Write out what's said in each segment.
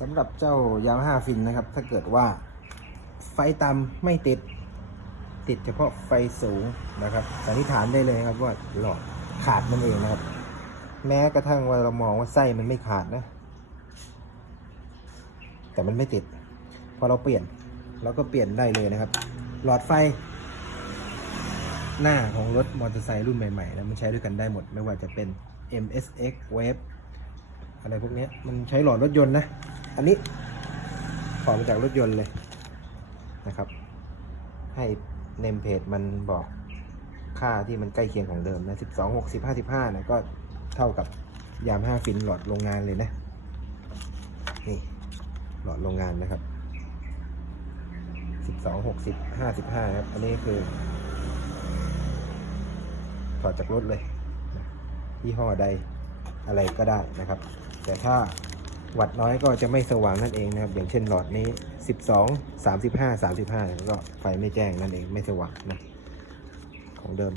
สำหรับเจ้ายาวห้าฟินนะครับ ถ้าเกิดว่าไฟต่ำไม่ติด ติดเฉพาะไฟสูงนะครับ สันนิษฐานได้เลยครับว่าหลอดขาดนั่นเองนะครับ แม้กระทั่งว่าเรามองว่าไส้มันไม่ขาดนะ แต่มันไม่ติด พอเราเปลี่ยนเราก็เปลี่ยนได้เลยนะครับ หลอดไฟ หน้าของรถมอเตอร์ไซค์รุ่นใหม่ๆนะมันใช้ด้วยกันได้หมด ไม่ว่าจะเป็น MSX Wave อะไรพวกนี้มันใช้หลอดรถยนต์นะ อันนี้ถอมาจากรถยนต์เลยนะครับ ให้เนมเพจมันบอกค่าที่มันใกล้เคียงของเดิมนะ12 60 55นะก็เท่ากับยาม5ฟินหลอดโรงงานเลยนะ นี่หลอดโรงงานนะครับ12 60 55นะครับ อันนี้คือถอดจากรถเลยยี่ห้อใด อะไรก็ได้นะครับ แต่ถ้าวัดน้อยก็จะไม่สว่างนั่นเองนะครับ อย่างเช่นหลอดนี้ 12 35 35แล้วก็ไฟไม่แจ้งนั่นเองไม่สว่างนะของเดิม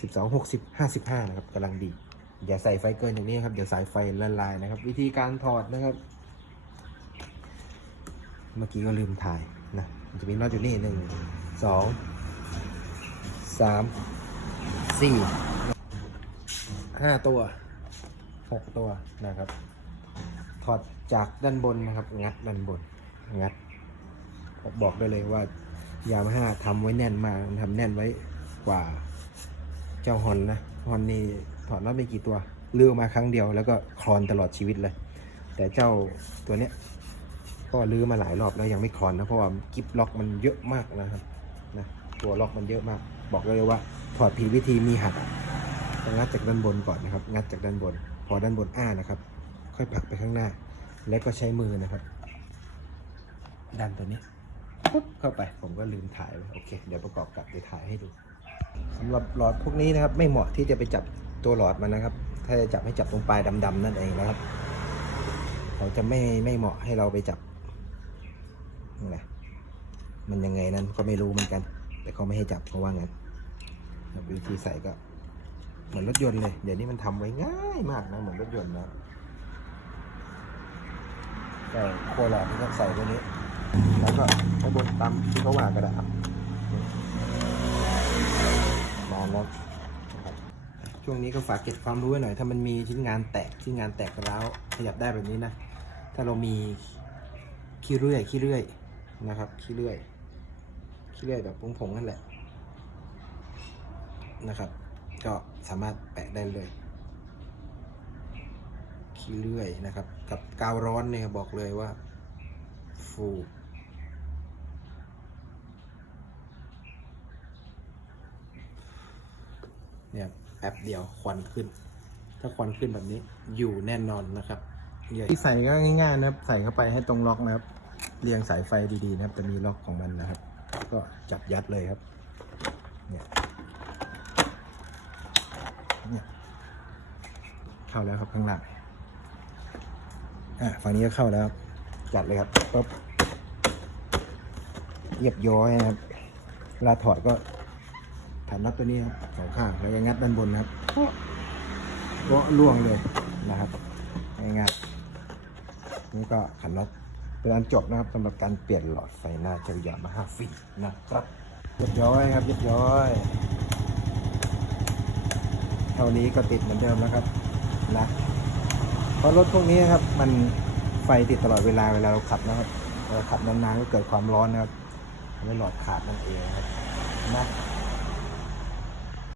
12 60 55 นะครับกำลังดี อย่าใส่ไฟเกินอย่างนี้ครับ เดี๋ยวสายไฟละลายนะครับ วิธีการถอดนะครับ เมื่อกี้ก็ลืมถ่ายนะมันจะมีน็อตอยู่นี่หนึ่งสองสามสี่ห้าตัว หกตัวนะครับ ถอดจากด้านบนนะครับ งัดด้านบน งัดบอกได้เลยว่ายามาฮ่าทำไว้แน่นมากทำแน่นไว้กว่าเจ้าฮอนนะฮอนนี่ถอดน็อตไม่กี่ตัวลือออกมาครั้งเดียวแล้วก็คลอนตลอดชีวิตเลย แต่เจ้าตัวเนี้ยก็ลื้อมาหลายรอบแล้วยังไม่คลอนนะเพราะว่ากิฟล็อกมันเยอะมากนะครับนะตัวล็อกมันเยอะมาก บอกเลยว่าถอดผิดวิธีมีหักงัดจากด้านบนก่อนนะครับ งัดจากด้านบน พอด้านบนอ้านะครับ ค่อยผลักไปข้างหน้า แล้วก็ใช้มือนะครับ ดันตัวนี้ปุ๊บเข้าไปผมก็ลืมถ่ายไว้โอเค เดี๋ยวประกอบกับเดี๋ยวถ่ายให้ดูสำหรับหลอดพวกนี้นะครับ ไม่เหมาะที่จะไปจับตัวหลอดมันนะครับ ถ้าจะจับให้จับตรงปลายดำๆนั่นเองนะครับ เขาจะไม่ไม่เหมาะให้เราไปจับนะมันยังไงนั้นก็ไม่รู้เหมือนกัน แต่เขาไม่ให้จับเขาะว่างั้นวิธีใส่ก็ เหมือนรถยนต์เลย เดี๋ยวนี้มันทำไว้ง่ายมากนะ เหมือนรถยนต์นะแต่โคลอดที่เขใส่ตัวนี้ แล้วก็ใช้บนตามที่เขาว่าก็ได้ครับนอนแล้วนช่วงนี้ก็ฝากเก็บความรู้ไว้หน่อย ถ้ามันมีชิ้นงานแตกชิ้นงานแตกร้าวขยับได้แบบนี้นะ ถ้าเรามีขี้เลื่อยขี้เลื่อยนะครับขี้เลื่อยขี้เลื่อยแบบผงๆนั่นแหละนะครับ ก็สามารถแปะได้เลย ขี้เลื่อยนะครับ กับกาวร้อนเนี่ยบอกเลยว่า ฟูเนี่ยแป๊บเดียวควันขึ้น ถ้าควันขึ้นแบบนี้อยู่แน่นอนนะครับที่ใส่ก็ง่ายๆนะครับ ใส่เข้าไปให้ตรงล็อกนะครับ เรียงสายไฟดีๆนะครับจะมีล็อกของมันนะครับ ก็จับยัดเลยครับ เนี่ยเนี่ย เข้าแล้วครับข้างหลังอะฝั่งนี้ก็เข้าแล้วครับจัดเลยครับปุ๊บเรียบย้อยนะครับเวลาถอดก็ถามน็อตตัวนี้ครับสองข้างแล้วก็งัดด้านบนนะครับก็ล่วงเลยนะครับง่ายๆนี่ก็ขันน็อตเป็นอันจบนะครับสำหรับการเปลี่ยนหลอดไฟหน้าเจ้ายามาฮ่าฟินนะครับเรียบร้อยครับเรียบร้อย เท่านี้ก็ติดเหมือนเดิมแล้วครับ นะ เพราะรถพวกนี้นะครับ มันไฟติดตลอดเวลาเวลาเราขับนะครับเราขับนานๆก็เกิดความร้อนนะครับทำให้หลอดขาดนั่นเองนะครับนะ